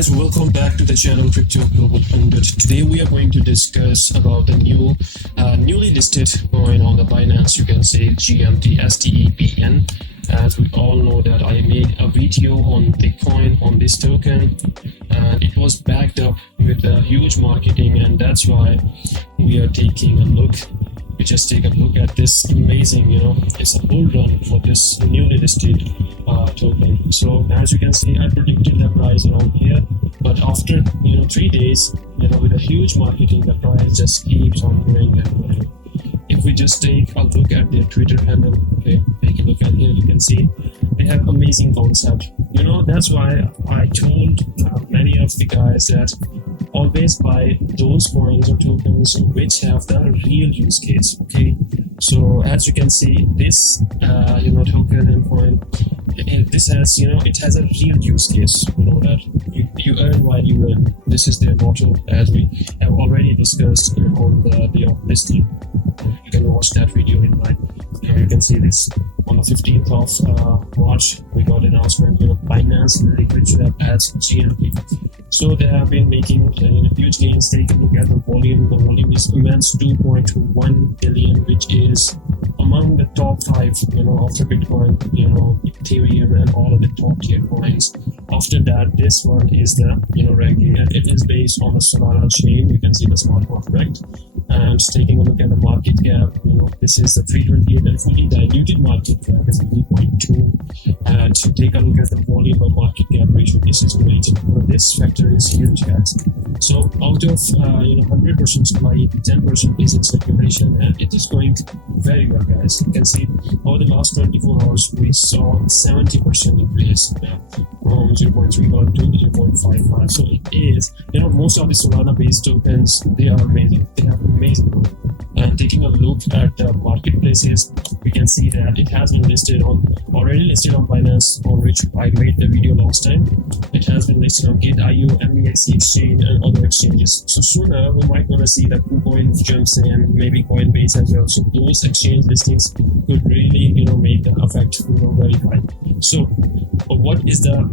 guys, welcome back to the channel Crypto Global Pundit. Today we are going to discuss about the newly listed coin on the Binance, you can say GMT STEPN. As we all know that I made a video on the coin, on this token, and it was backed up with a huge marketing, and that's why we are taking a look. We just take a look at this amazing, it's a bull run for this newly listed token. So as you can see, I predicted the price around here, but after 3 days, with a huge marketing, the price just keeps on going and going. If we just take a look at their Twitter handle, okay, take a look at here, you can see they have amazing concept. That's why I told many of the guys that always buy those coins or tokens which have the real use case. Okay, so as you can see, this token and coin, this has it has a real use case. That you earn while you earn. This is their motto, as we have already discussed on the day of listing. You can watch that video in my. You can see this on the 15th of March. We got announcement. Binance liquid swap as GMT. So they have been making huge gains. Take a look at the volume. The volume is immense, 2.1 billion, which is among the top 5. After Bitcoin, Ethereum, and all of the top tier coins. After that, this one is the ranking, and it is based on the Solana chain. You can see the smart contract. And taking a look at the market cap, this is the 328 and fully diluted market cap is 3.2. And to take a look at the volume of market cap ratio, this is great. This factor is huge, guys. So out of 100% supply, 10% is in circulation, and it is going very well, guys. You can see over the last 24 hours, we saw 70% increase from 0.31 to 0.55. So it is, most of the Solana-based tokens, they are amazing. They have amazing growth. And taking a look at the marketplaces, we can see that it has been already listed on Binance, on which I made the video last time. It has been listed on Git.io, MEXC exchange, and other exchanges. So sooner we might want to see that KuCoin jumps in, maybe Coinbase as well. So those exchange listings could really, make the effect very high. So what is the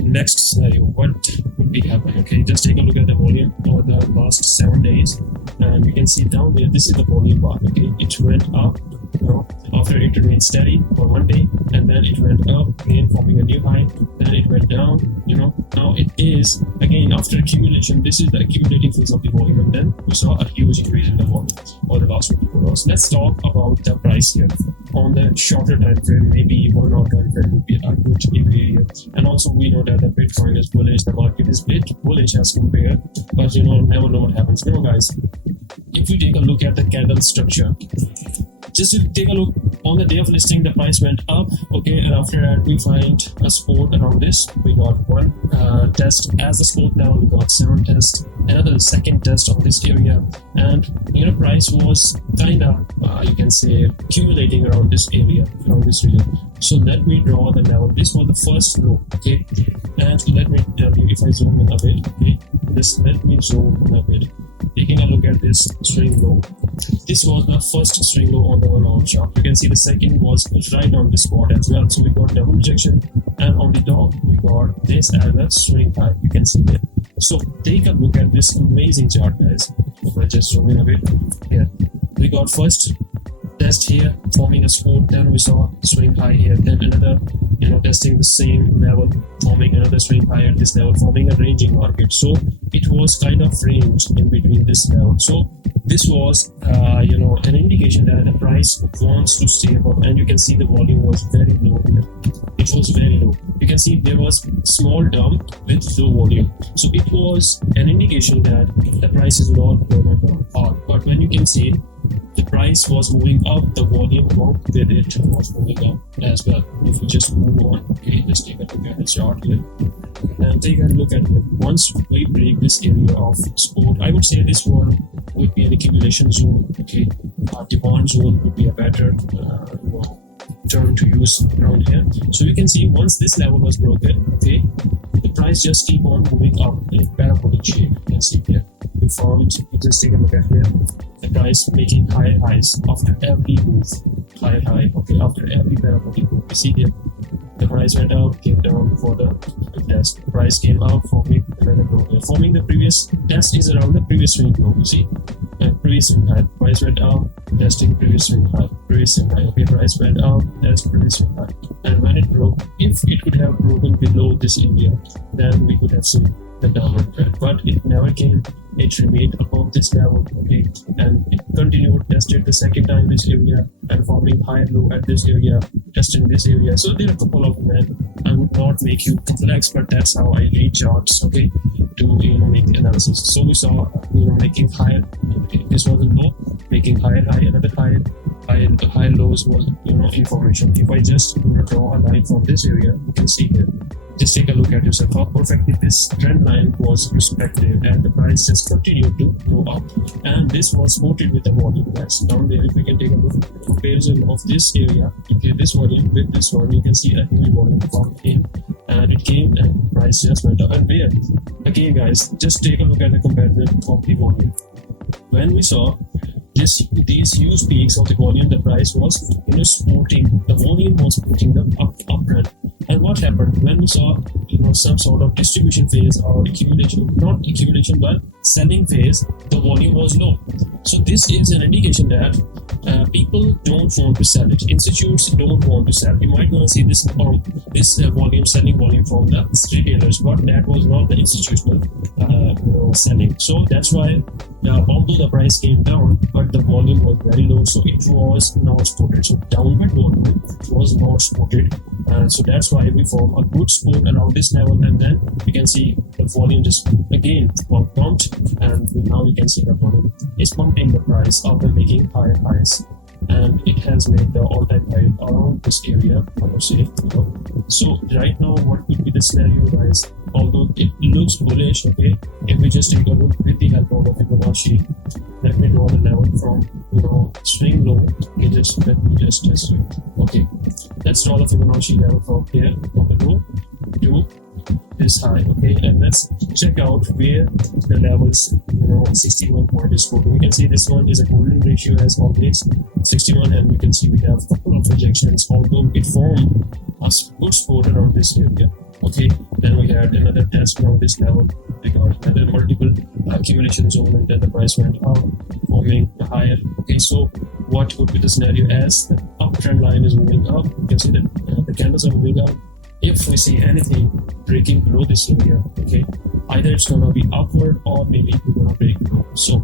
next scenario? What would be happening? Okay, just take a look at the volume over the last 7 days, and you can see down there, this is the volume bar. Okay, it went up after it remained steady for 1 day, and then it went up again, forming a new high. Then it went down. Now it is again after accumulation. This is the accumulating phase of the volume, and then we saw a huge increase in the volume over the last 24 hours. Let's talk about the price here on the shorter time frame. Maybe 1 hour time frame would be a good area. And also we know that the Bitcoin is bullish, the market is bit bullish as compared, but never know what happens. Guys, if we take a look at the candle structure, just to take a look, on the day of listing, the price went up, okay, and after that we find a support around this. We got one test as a support level, we got 7 tests, another second test of this area, and price was kind of you can say accumulating around this area, around this region. So let me draw the level. This was the first low, okay, and let me tell you, if I zoom in a bit, okay, let me zoom in a bit. Taking a look at this swing low, this was the first swing low on the 1 hour chart. You can see the second was right on the spot as well. So we got double rejection, and on the top we got this as a swing high. You can see there. So take a look at this amazing chart, guys. If I just zoom in a bit, here we got first test here forming a support, then we saw swing high here, then another testing the same level, forming another swing high at this level, forming a ranging market. So it was kind of range in between this level. So this was an indication that the price wants to stay above, and you can see the volume was very low here. It was very low. You can see there was small dump with low volume. So it was an indication that the price is not going down. But when you can see the price was moving up, the volume along with it was moving up as well. If we just move on, okay, let's take a look at the chart here and take a look at it. Once we break this area of support, I would say this one would be an accumulation zone. Okay, demand zone would be a better term to use around here. So you can see once this level was broken, okay, the price just keep on moving up in parabolic shape. You can see here. We found, just take a look at here, the price making higher highs after every move, high, okay, after every parabolic move. You see here, The price went up, came down for the test. The price came up, forming another low. Forming the previous test is around the previous swing low. You see, previous swing high. Price went up, testing previous swing high. Previous swing high. Okay, price went up, test previous swing high. And when it broke, if it could have broken below this area, then we could have seen the downward trend. But it never came. It remained above this level, okay, and it continued, tested the second time this area and forming high low at this area, testing this area. So there are a couple of men. I would not make you complex, but that's how I read charts, okay, to make the analysis. So we saw making higher. This was a low, making higher high, another higher high, the high lows was information. If I just draw a line from this area, you can see here. Just take a look at yourself how perfectly this trend line was respected, and the price just continued to go up, and this was supported with the volume. That's down there. If we can take a look comparison of this area, okay, this volume with this one, you can see a huge volume pump in, and it came and price just went up. And where again, guys, just take a look at the comparison of the volume. When we saw these huge peaks of the volume, the price was supporting, the volume was supporting the uptrend. And what happened when we saw some sort of distribution phase or accumulation, not accumulation but selling phase, the volume was low. So this is an indication that people don't want to sell it. Institutes don't want to sell. You might want to see this volume, selling volume from the retailers, but that was not the institutional selling. So that's why although the price came down, but the volume was very low, so it was not supported. So downward volume was not supported. So that's why we form a good support around this level, and then we can see the volume just again pumped, and now you can see the volume is pumping the price after making higher highs, and it has made the all-time high around this area, I would say. So right now, what could be the scenario, guys? Although it looks bullish, okay, if we just take a look with the help of the Fibonacci, let me draw the level from swing low. Okay, let me just test it. Okay, let's draw the Fibonacci level from here, from the low to this high. Okay, and let's check out where the levels 61 point is broken. We can see this one is a golden ratio as always 61, and you can see we have a couple of rejections, although it formed a good support around this area. Okay, then we had another test around this level. We got another multiple accumulation zone, and then the price went up, forming a higher. Okay, so what could be the scenario as the uptrend line is moving up? You can see that the candles are moving up. If we see anything breaking below this area, okay, either it's gonna be upward or maybe we're gonna break below. So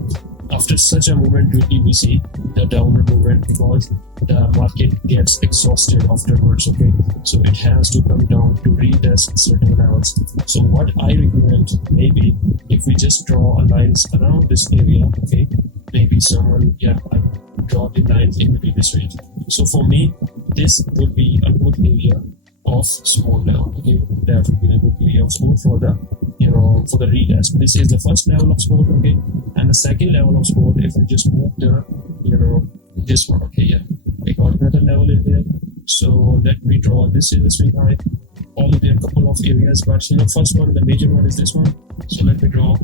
after such a movement, we see the downward movement because the market gets exhausted afterwards. Okay, so it has to come down to retest certain levels. So what I recommend, maybe if we just draw a lines around this area, okay, maybe someone, I draw the lines in this range. So for me, this would be a good area of support level. Okay, that would be a good area of support for the for the retest. This is the first level of support, okay, and the second level of support, if we just move the this one, okay, we got another level in there. So let me draw, this is the swing high. Although there are a couple of areas, but first one, the major one is this one. So let me draw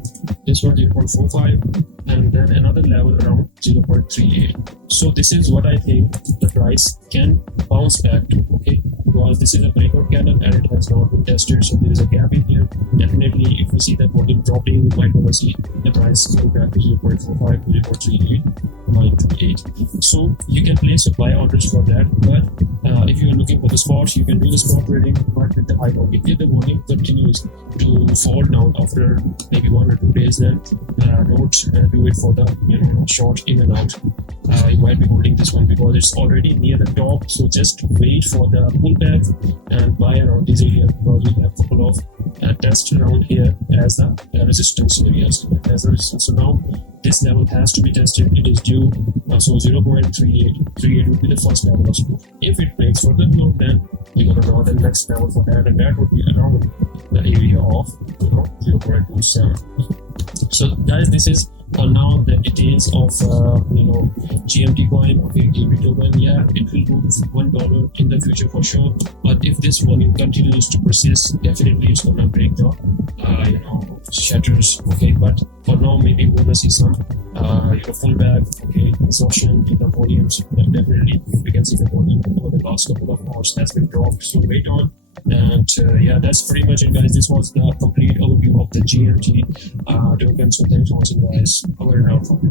this one 0.45, and then another level around 0.38. So this is what I think the price can bounce back to, okay, because this is a breakout candle and it has not been tested, so there is a gap in here. Definitely if we see that volume dropping, we might want to see the price go back to 0.45, 0.38, 0.28. So you can place supply orders for that, but if you are looking for the spots, you can do the spot trading, but with the high volume. If the volume continues to fall down after maybe 1 or 2 days, then don't do it for the short in and out. You might be holding this one because it's already near the top, so just wait for the pullback and buy around this area, because we have a couple of tests around here as the resistance areas, as a resistance. So now this level has to be tested. It is due, so 0.38 would be the first level of support. If it breaks further below, then we're gonna draw the next level for that, and that would be around the area of 0.27. So guys, this is for now the details of GMT coin. Okay, GMT token, it will go to $1 in the future for sure, but if this volume continues to persist, definitely it's gonna break the shatters. Okay, but for now maybe we're gonna see some pullback, okay, exhaustion in the volumes. Definitely we can see the volume over the last couple of hours has been dropped, so wait on And yeah, that's pretty much it, guys. This was the complete overview of the GMT token. So thanks for watching, guys. Over and out from the